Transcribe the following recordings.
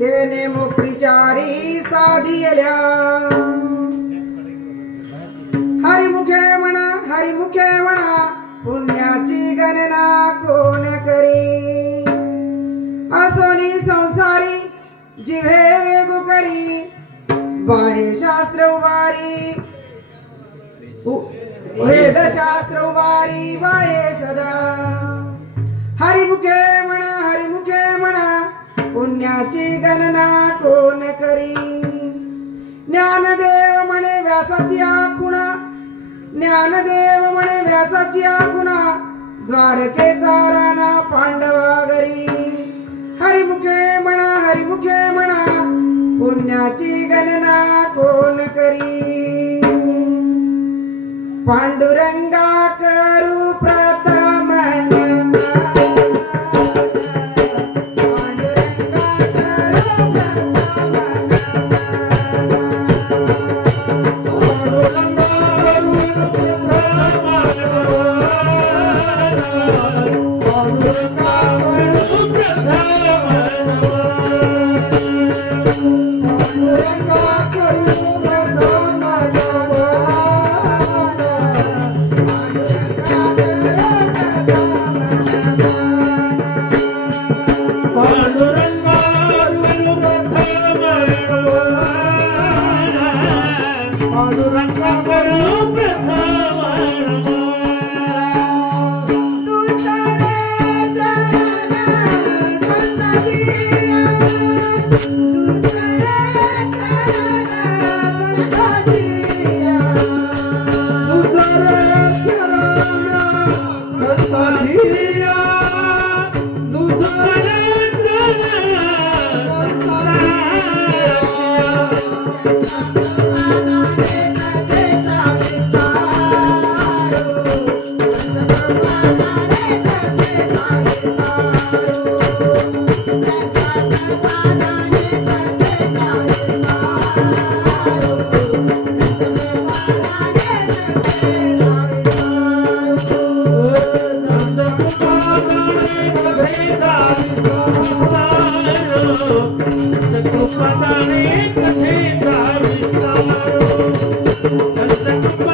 तेने मुक्तिचारी साधियल्या हरिमुखे म्हणा हरिमुखे म्हणा पुण्याची गणना कोण करी? असोनी संसारी जिव्हे वेगु करी. बाहे शास्त्र उभारी. वेदशास्त्र उभारी बाहे सदा पुण्याची गणना कोण करी? ज्ञानदेव म्हणे व्यासाची आखुणा. ज्ञानदेव म्हणे व्यासाची आखुणा. द्वारकेचा राणा पांडवा घरी. हरिमुखे म्हणा हरिमुखे म्हणा पुण्याची गणना कोण करी? पांडुरंगा करू Thank. प्रथम पांडुरंगा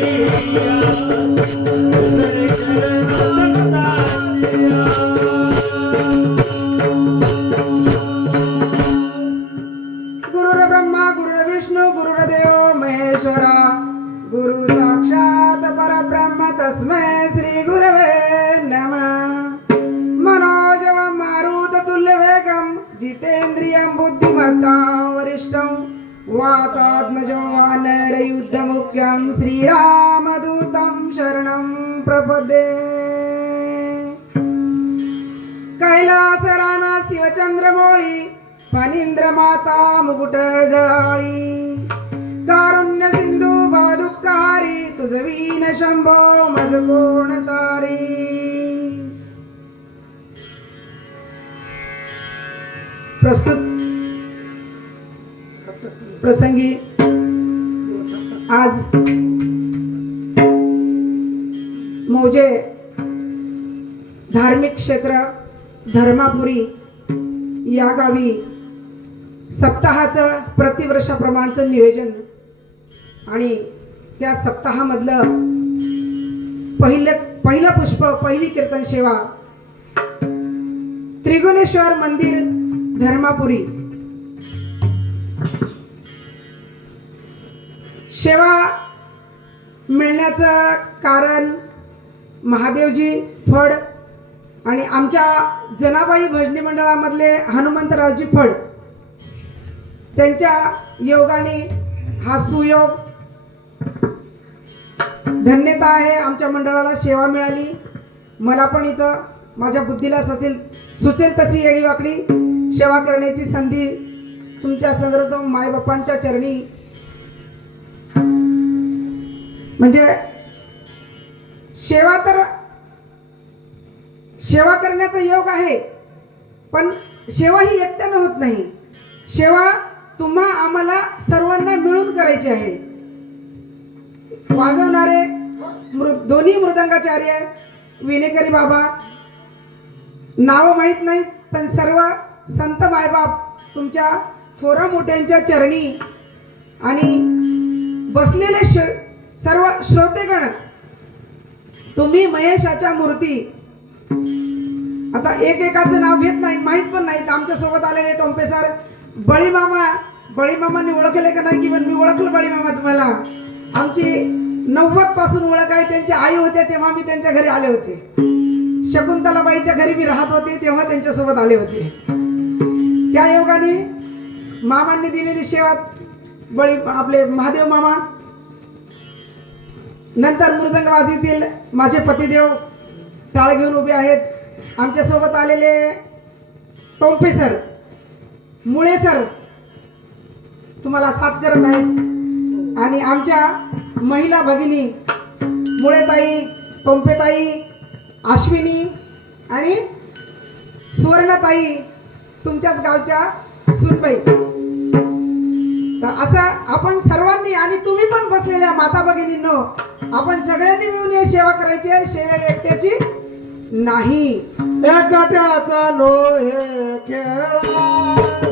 गुरुर् ब्रह्मा गुरु तस्मै श्रीगुरवे नमः। मनोजव मारुत तुल्यवेगं जितेन्द्रियं बुद्धिमत्तावरिं वातात्मजं वानर श्रीरामदूतं शरणं प्रपदे। कैलासराना शिवचंद्रमोळी फणींद्र मुकुट जळाळी कारुण्य सिंधू दुःखारी तुझ वीन शंभो मज तारी। प्रस्तुत प्रसंगी आज मौजे धार्मिक क्षेत्र धर्मापुरी या गावी सप्ताहाचं प्रतिवर्षाप्रमाणचं नियोजन आणि त्या सप्ताहामधलं पहिलं पहिलं पुष्प पहिली कीर्तन सेवा त्रिगुणेश्वर मंदिर धर्मापुरी सेवा मिळण्याचं कारण महादेवजी फड आणि आमच्या जनाबाई भजनी मंडळामधले हनुमंतरावजी फड त्यांच्या योगाने हा सुयोग धन्यता आहे. आमच्या मंडळाला सेवा मिळाली. मला पण इथं माझ्या बुद्धीला ससेल सुचेल तशी येडीवाकडी सेवा करण्याची संधी तुमच्या संदर्भ मायबापांच्या चरणी म्हणजे सेवा तर सेवा करण्याचा योग आहे पण सेवा ही एकट्यानं होत नाही. सेवा तुम्हा आम्हाला सर्वांना मिळून करायची आहे. वाजवणारे मृ दोन्ही मृदंगाचार्य विनेकरी बाबा नावं माहीत नाहीत पण सर्व संत मायबाप तुमच्या थोरा मोठ्यांच्या चरणी आणि बसलेले श सर्व श्रोतेगण तुम्ही महेशाच्या मूर्ती. आता एक एकाचं नाव घेत नाही माहीत पण नाहीत. आमच्यासोबत आलेले टोंपे सर बळी मामा बळी मामांनी ओळखले का नाही की मी ओळखलं बळी मामा तुम्हाला? आमची नव्वदपासून ओळख आहे त्यांच्या आई होते तेव्हा मी त्यांच्या घरी आले होते. शकुंतलाबाईच्या घरी मी राहत होते तेव्हा त्यांच्यासोबत आले होते. त्या योगाने मामांनी दिलेली सेवा बळी आपले महादेव मामा नंतर मृदंग वाजवीतील माझे पतिदेव टाळ घेऊन उभे आहेत. आमच्यासोबत आलेले टोंपे सर मुळे सर तुम्हाला साथ करत आहेत. आणि आमच्या महिला भगिनी मुळेताई टोंपेताई अश्विनी आणि सुवर्णताई तुमच्याच गावच्या सुनबाई. तर असं आपण सर्वांनी आणि तुम्ही पण बसलेल्या माता भगिनींनो आपण सगळ्यांनी मिळून हे सेवा करायची आहे. सेवा एकट्याची नाही. एकट्याचा लोहे खेळा